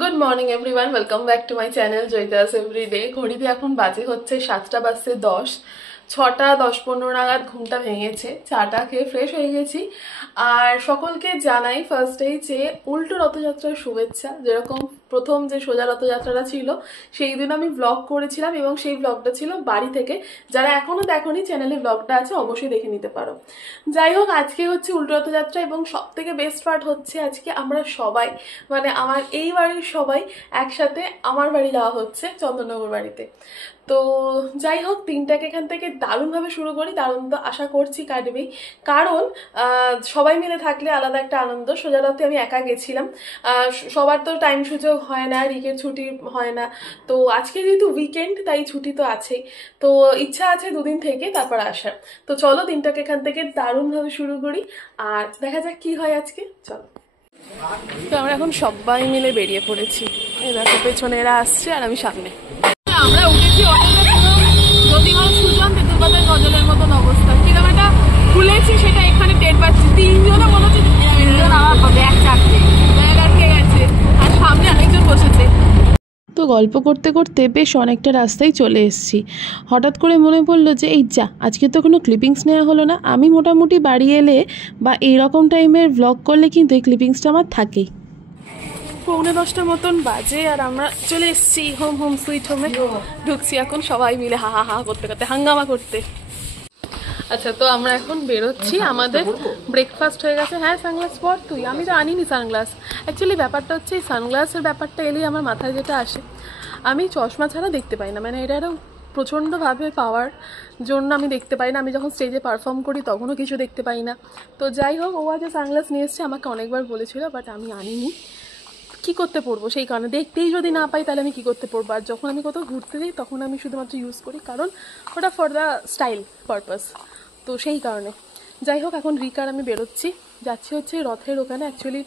Good morning everyone, welcome back to my channel Joyita's everyday. ঘড়িতে এখন বাজে হচ্ছে 7:10। 6:10-15 নাগাদ ঘুমটা ভেঙেছে, চাটা খেয়ে ফ্রেশ হয়ে গেছি। আর সকলকে জানাই ফার্স্টেই যে উল্টো রথযাত্রার শুভেচ্ছা। যেরকম প্রথম যে সোজা রথযাত্রাটা ছিল সেই দিন আমি ব্লগ করেছিলাম এবং সেই ব্লগটা ছিল বাড়ি থেকে। যারা এখনো দেখোনি, চ্যানেলে ব্লগটা আছে, অবশ্যই দেখে নিতে পারো। যাই হোক, আজকে হচ্ছে উল্টো রথযাত্রা এবং সব থেকে বেস্ট পার্ট হচ্ছে আজকে আমরা সবাই, মানে আমার এই বাড়ির সবাই একসাথে আমার বাড়ি যাওয়া হচ্ছে, চন্দননগর বাড়িতে। তো যাই হোক, দিনটাকে এখান থেকে দারুণভাবে শুরু করি। দারুণ তো আশা করছি কাটবেই, কারণ সবাই মিলে থাকলে আলাদা একটা আনন্দ। সোজা রথে আমি একা গেছিলাম, সবার তো টাইম সুযোগ হয় না, রিকের ছুটি হয় না। তো আজকে যেহেতু উইকেন্ড, তাই ছুটি তো আছেই। তো ইচ্ছা আছে দুদিন থেকে তারপর আসার। তো চলো দিনটাকে এখান থেকে দারুণভাবে শুরু করি, আর দেখা যাক কি হয় আজকে। চলো। তো আমরা এখন সবাই মিলে বেরিয়ে পড়েছি। এই দেখো পেছনে এরা আসছে আর আমি সামনে। আমরা উঠেছি অটোতে, নদীমাল সুজন তেতুলবাজার গজলের মতন অবস্থা। কিরকম একটা খুলেছি সেটা এখানে টের পাচ্ছি। তিনজনে মনে হচ্ছে তিনজন আমার ব্যাগ চাপছে, ব্যাগ আটকে গেছে, আর সামনে আরেকজন বসেছে। তো গল্প করতে করতে বেশ অনেকটা রাস্তায় চলে এসেছি। হঠাৎ করে মনে পড়লো যে এই যা, আজকে তো কোনো ক্লিপিংস নেওয়া হলো না। আমি মোটামুটি বাড়ি এলে বা এইরকম টাইমের ব্লগ করলে কিন্তু এই ক্লিপিংসটা আমার থাকেই। 9:45 মতন বাজে আর আমরা চলে এসেছি হোম সুইট হোমে। ঢুকছি এখন সবাই মিলে হা হা হা করতে করতে, হাঙ্গামা করতে। আচ্ছা, তো আমরা এখন বেরোচ্ছি। আমাদের ব্রেকফাস্ট হয়ে গেছে। হ্যাঁ, সানগ্লাস পর তুই। আমি তো আনিনি সানগ্লাস। অ্যাকচুয়ালি ব্যাপারটা হচ্ছে এই সানগ্লাসের ব্যাপারটা এলেই আমার মাথায় যেটা আসে, আমি চশমা ছাড়া দেখতে পাই না। মানে এটা একটা প্রচণ্ডভাবে পাওয়ার জন্য আমি দেখতে পাই না। আমি যখন স্টেজে পারফর্ম করি তখনও কিছু দেখতে পাই না। তো যাই হোক, ও আজ সানগ্লাস নিয়ে এসছে, আমাকে অনেকবার বলেছিল, বাট আমি আনিনি। কি করতে পড়বো, সেই কারণে দেখতেই যদি না পাই তাহলে আমি কি করতে পড়বো। আর যখন আমি কোথাও ঘুরতে যাই তখন আমি শুধুমাত্র ইউজ করি, কারণ ওটা ফর দ্য স্টাইল পারপাস। তো সেই কারণে যাই হোক, এখন রিকার আমি বেরোচ্ছি, যাচ্ছি হচ্ছে রথের ওখানে। অ্যাকচুয়ালি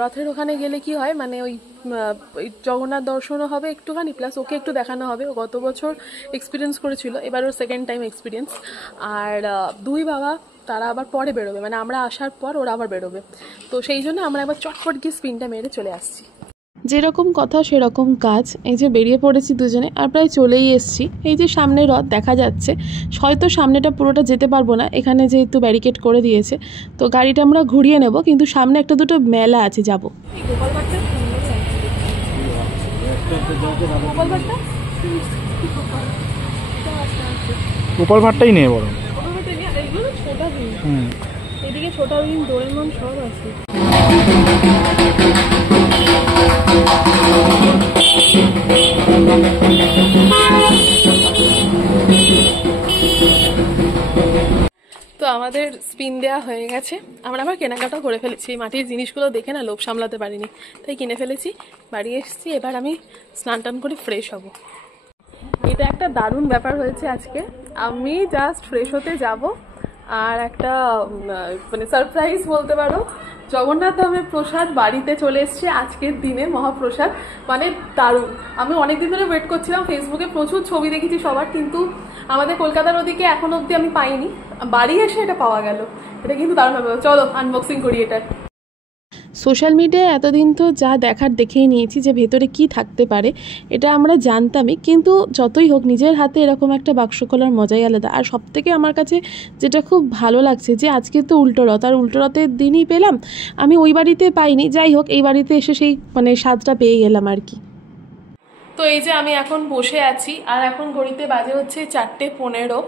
রথের ওখানে গেলে কি হয়, মানে ওই জগন্নাথ দর্শনও হবে একটুখানি, প্লাস ওকে একটু দেখানো হবে। ও গত বছর এক্সপিরিয়েন্স করেছিল, এবার ওর সেকেন্ড টাইম এক্সপিরিয়েন্স। আর দুই বাবা তারা আবার পরে বেরোবে, মানে আমরা আসার পর ওরা আবার বেরোবে। তো সেই জন্য আমরা একবার চটপট গিয়ে স্পিনটা মেরে চলে আসছি। যেরকম কথা সেরকম কাজ। এই যে বেরিয়ে পড়েছি দুজনে, আর প্রায় চলেই এসছি। এই যে সামনে রথ দেখা যাচ্ছে, হয়তো সামনেটা পুরোটা যেতে পারবো না, এখানে যেহেতু ব্যারিকেড করে দিয়েছে। তো গাড়িটা আমরা ঘুরিয়ে নেব, কিন্তু সামনে একটা দুটো মেলা আছে, যাবো। গোপাল ভাটটাই নেই বড়, এদিকে ছোটা ভীম, ডোরেমন সব আছে। তো আমাদের স্পিন দেওয়া হয়ে গেছে, আমরা আবার কেনাকাটাও করে ফেলেছি। মাটির জিনিসগুলো দেখে না লোভ সামলাতে পারিনি, তাই কিনে ফেলেছি। বাড়ি এসেছি, এবার আমি স্নান টান করে ফ্রেশ হব। এটা একটা দারুণ ব্যাপার হয়েছে আজকে। আমি জাস্ট ফ্রেশ হতে যাব, আর একটা মানে সারপ্রাইজ বলতে পারো, জগন্নাথ ধামের প্রসাদ বাড়িতে চলে এসছে আজকের দিনে, মহাপ্রসাদ। মানে দারুণ। আমি অনেকদিন ধরে ওয়েট করছিলাম, ফেসবুকে প্রচুর ছবি দেখেছি সবার, কিন্তু আমাদের কলকাতার ওদিকে এখন অবধি আমি পাইনি। বাড়ি এসে এটা পাওয়া গেল, এটা কিন্তু দারুণ হবে। চলো আনবক্সিং করি এটা। সোশ্যাল মিডিয়ায় এতদিন তো যা দেখার দেখেই নিয়েছি যে ভেতরে কি থাকতে পারে, এটা আমরা জানতামই, কিন্তু যতই হোক নিজের হাতে এরকম একটা বাক্স খোলার মজাই আলাদা। আর সবথেকে আমার কাছে যেটা খুব ভালো লাগছে যে আজকে তো উল্টো রথ, আর উল্টো রথের দিনই পেলাম। আমি ওই বাড়িতে পাইনি, যাই হোক এই বাড়িতে এসে সেই মানে স্বাদটা পেয়ে গেলাম আর কি। তো এই যে আমি এখন বসে আছি, আর এখন ঘড়িতে বাজে হচ্ছে 4:15।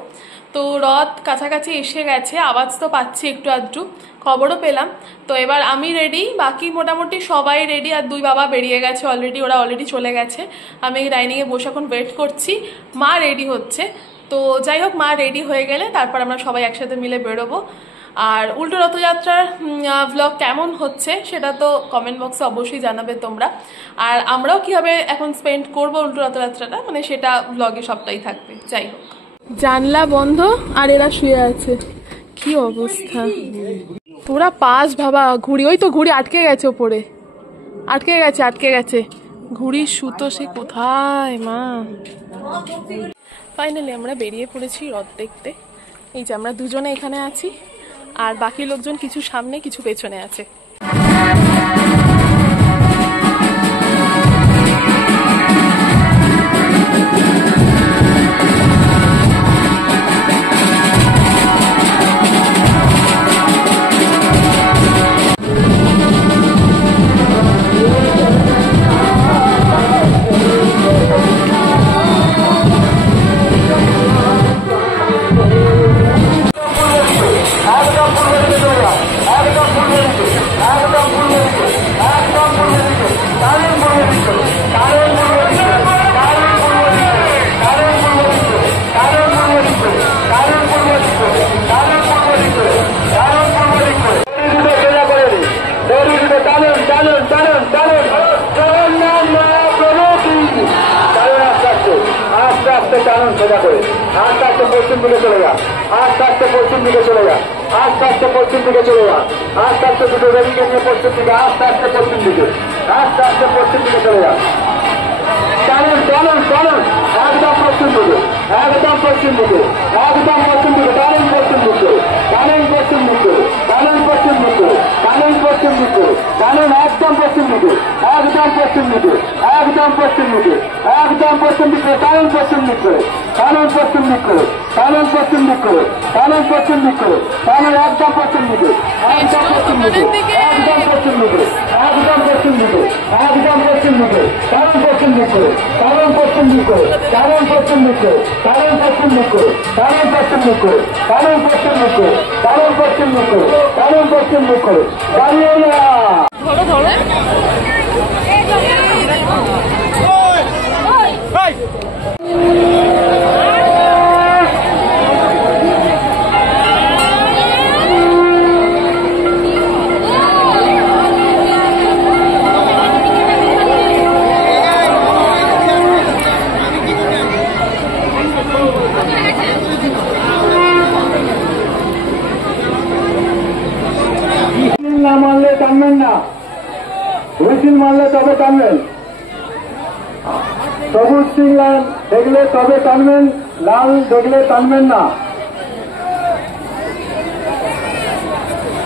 তো রথ কাছাকাছি এসে গেছে, আওয়াজ তো পাচ্ছি একটু আধটু, খবরও পেলাম। তো এবার আমি রেডি, বাকি মোটামুটি সবাই রেডি। আর দুই বাবা বেরিয়ে গেছে অলরেডি, ওরা অলরেডি চলে গেছে। আমি ডাইনিংয়ে বসে এখন ওয়েট করছি, মা রেডি হচ্ছে। তো যাই হোক, মা রেডি হয়ে গেলে তারপর আমরা সবাই একসাথে মিলে বেরোবো। আর উল্টো রথযাত্রার ব্লগ কেমন হচ্ছে সেটা তো কমেন্ট বক্সে অবশ্যই জানাবে তোমরা। আর আমরাও কীভাবে এখন স্পেন্ড করবো উল্টো রথযাত্রাটা, মানে সেটা ব্লগে সবটাই থাকবে। যাই হোক, জানলা বন্ধ আর এরা শুয়ে আছে, কি অবস্থা। তোরা পাস বাবা, ঘুড়ি, ওই তো ঘুড়ি আটকে গেছে ওপরে, আটকে গেছে ঘুড়ির সুতো, সে কোথায় মা। ফাইনালি আমরা বেরিয়ে পড়েছি রথ দেখতে। এই যে আমরা দুজনে এখানে আছি, আর বাকি লোকজন কিছু সামনে কিছু পেছনে আছে। সোজা করে আস্তে আস্তে পশ্চিম দিকে চলে যা, আস্তে আস্তে পশ্চিম দিকে চলে যা, আস্তে আস্তে পশ্চিম দিকে চলে যা, আস্তে আস্তে দুটো বেরিকে নিয়ে পশ্চিম দিকে, আস্তে আস্তে পশ্চিম দিকে, আস্তে আস্তে পশ্চিম দিকে চলে যা। চলুন চলুন চলুন, একদম পশ্চিম দিকে, একদম পশ্চিম দিকে, একদম পশ্চিম দিকে, টানুন পশ্চিম দিকে, টানুন পশ্চিম দিকে, টানুন পশ্চিম দিকে, টানুন পশ্চিম দিকে, টানুন একদম পশ্চিম দিকে, একদম পশ্চিম দিকে, একদম পশ্চিম দিকে, একদম পশ্চিম দিকে, টানুন পশ্চিম দিকে, টানুন পশ্চিম দিকে, টানুন পশ্চিম দিকে, টানুন পশ্চিম দিকে, টানুন একদম পশ্চিম দিকে, একদম পশ্চিম দিকে, একদম পশ্চিম দিকে, একদম পশ্চিম দিকে, একদম পশ্চিম দিকে, টানুন পশ্চিম দিকে, টানুন পশ্চিম দিকে, টানুন পশ্চিম দিকে, টানুন পশ্চিম দিকে, টানুন পশ্চিম দিকে, টানুন পশ্চিম দিকে, টানুন পশ্চিম দিকে, টানুন পশ্চিম দিকে, দাঁড়িয়ে না। ধরো ধরো না মানলে টানবেন না, হুইসিল মারলে তবে টানবেন, সবুজ সিগন্যাল দেখলে তবে টানবেন, লাল দেখলে টানবেন না।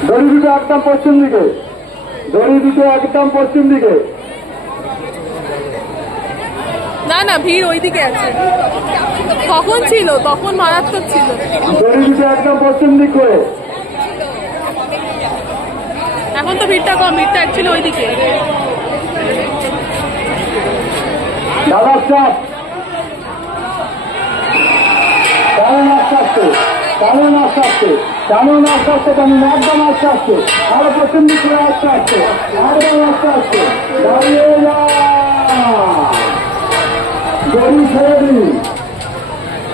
দড়ি দুটো একদম পশ্চিম দিকে, দড়ি দুটো একদম পশ্চিম দিকে। না না ভিড় ওইদিকে আছে, কখন ছিল তখন মারাত্মক ছিল। দড়ি দুটো একদম পশ্চিম দিক করে। এখন তো ভিড়টা কম, ভিড়টা অ্যাকচুয়ালি ওইদিকে। দাদার চাপ, টানুন আস্তে আস্তে, টানুন আস্তে আস্তে, টানুন আস্তে আস্তে, টানুন একদম আস্তে আস্তে, আরো পশ্চিম দিক করে আস্তে আস্তে, একদম আস্তে আস্তে, দাঁড়িয়ে যা। দড়ি ছেড়ে দিন,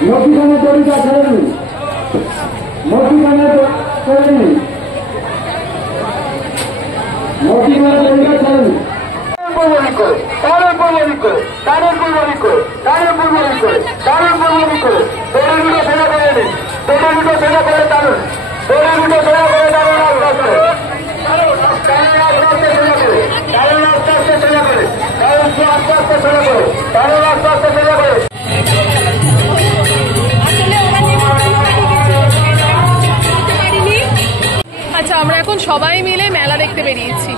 মধ্যিখানে দড়িটা ছেড়ে দিন, মধ্যিখানে ছেড়ে দিন, মধ্যিখানে দড়িটা ছেড়ে দিন। পূর্বদিক করে, তারের পূর্বদিক করে, তারের পূর্বদিক করে, তারের পূর্বদিক করে, তারের পূর্বদিক করে, দড়ি দুটো সোজা করে নিন, দড়ি দুটো সোজা করে টানুন, দড়ি দুটো সোজা করে টানুন, আস্তে আস্তে, টানুন আস্তে আস্তে সোজা করে, টানুন আস্তে আস্তে সোজা করে, টানুন আস্তে আস্তে সোজা করে, টানুন আস্তে আস্তে সোজা করে। আচ্ছা আমরা এখন সবাই মিলে মেলা দেখতে বেরিয়েছি।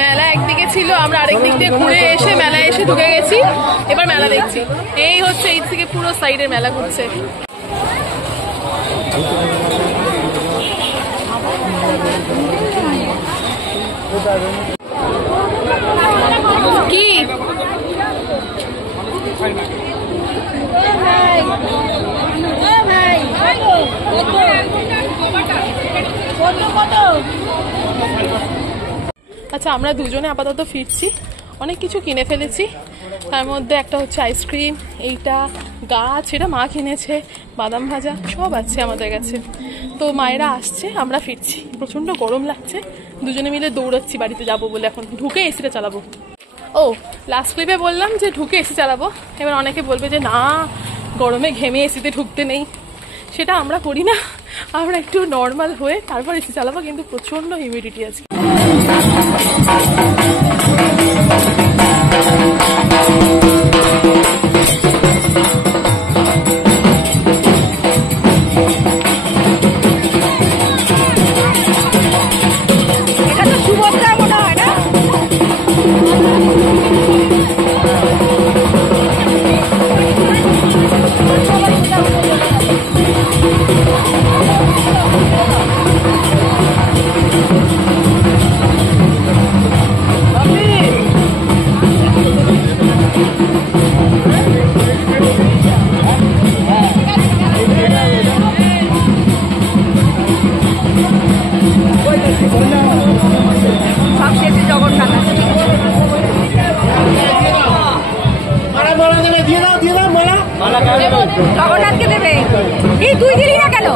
মেলা একদিকে ছিল, আমরা আরেক দিক দিয়ে ঘুরে এসে মেলায় এসে ঢুকে গেছি, এবার মেলা দেখছি। এই হচ্ছে এই থেকে পুরো সাইডের মেলা ঘুরছে। কি আচ্ছা আমরা দুজনে আপাতত ফিরছি, অনেক কিছু কিনে ফেলেছি। তার মধ্যে একটা হচ্ছে আইসক্রিম, এইটা গাছ, এটা মা কিনেছে, বাদাম ভাজা সব আছে আমাদের কাছে। তো মায়েরা আসছে, আমরা ফিরছি, প্রচন্ড গরম লাগছে, দুজনে মিলে দৌড়াচ্ছি বাড়িতে যাব বলে। এখন ঢুকে এসিটা চালাবো। ও লাস্ট ক্লিপে বললাম যে ঢুকে এসি চালাবো, এবার অনেকে বলবে যে না গরমে ঘেমে এসিতে ঢুকতে নেই, সেটা আমরা করি না, আমরা একটু নর্মাল হয়ে তারপর এসি চালাবো, কিন্তু প্রচন্ড হিউমিডিটি আছে। জগন্নাথকে দেবে, এই তুই দিলি না কেন?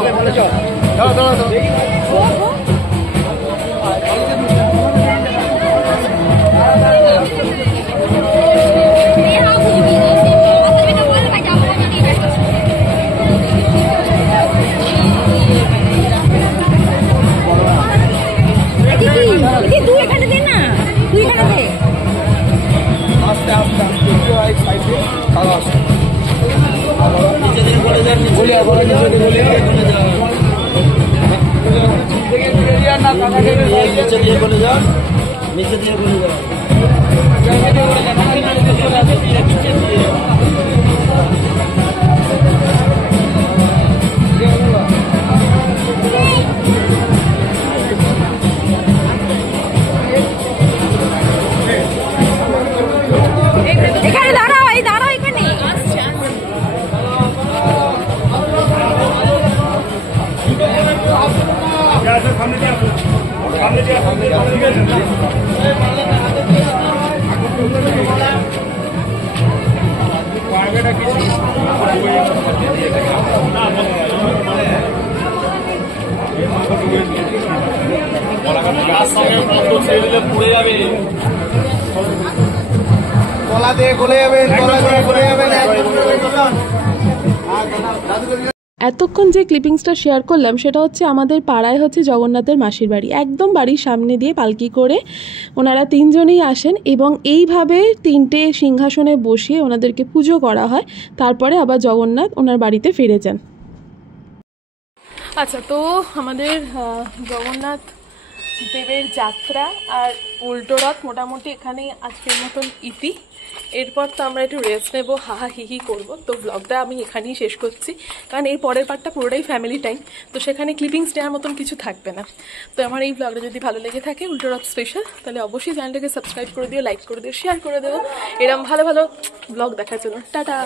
এখানে দাঁড়াও, এই দাঁড়াও এখানে। এতক্ষণ যে ক্লিপিংসটা শেয়ার করলাম সেটা হচ্ছে আমাদের পাড়ায় হচ্ছে জগন্নাথের মাসির বাড়ি, একদম বাড়ির সামনে দিয়ে পালকি করে ওনারা তিনজনেই আসেন এবং এইভাবে তিনটে সিংহাসনে বসিয়ে ওনাদেরকে পুজো করা হয়, তারপরে আবার জগন্নাথ ওনার বাড়িতে ফিরে যান। আচ্ছা, তো আমাদের জগন্নাথ দেবের যাত্রা আর উল্টো রথ মোটামুটি এখানেই আজকের মতন ইতি। এরপর তো আমরা একটু রেস্ট নেবো, হাহা হিহি করবো। তো ব্লগটা আমি এখানেই শেষ করছি, কারণ এর পরের পার্টটা পুরোটাই ফ্যামিলি টাইম, তো সেখানে ক্লিপিংস দেওয়ার মতন কিছু থাকবে না। তো আমার এই ব্লগটা যদি ভালো লেগে থাকে উল্টো রথ স্পেশাল, তাহলে অবশ্যই চ্যানেলটাকে সাবস্ক্রাইব করে দিও, লাইক করে দিও, শেয়ার করে দিও এরকম ভালো ভালো ব্লগ দেখার জন্য। টাটা।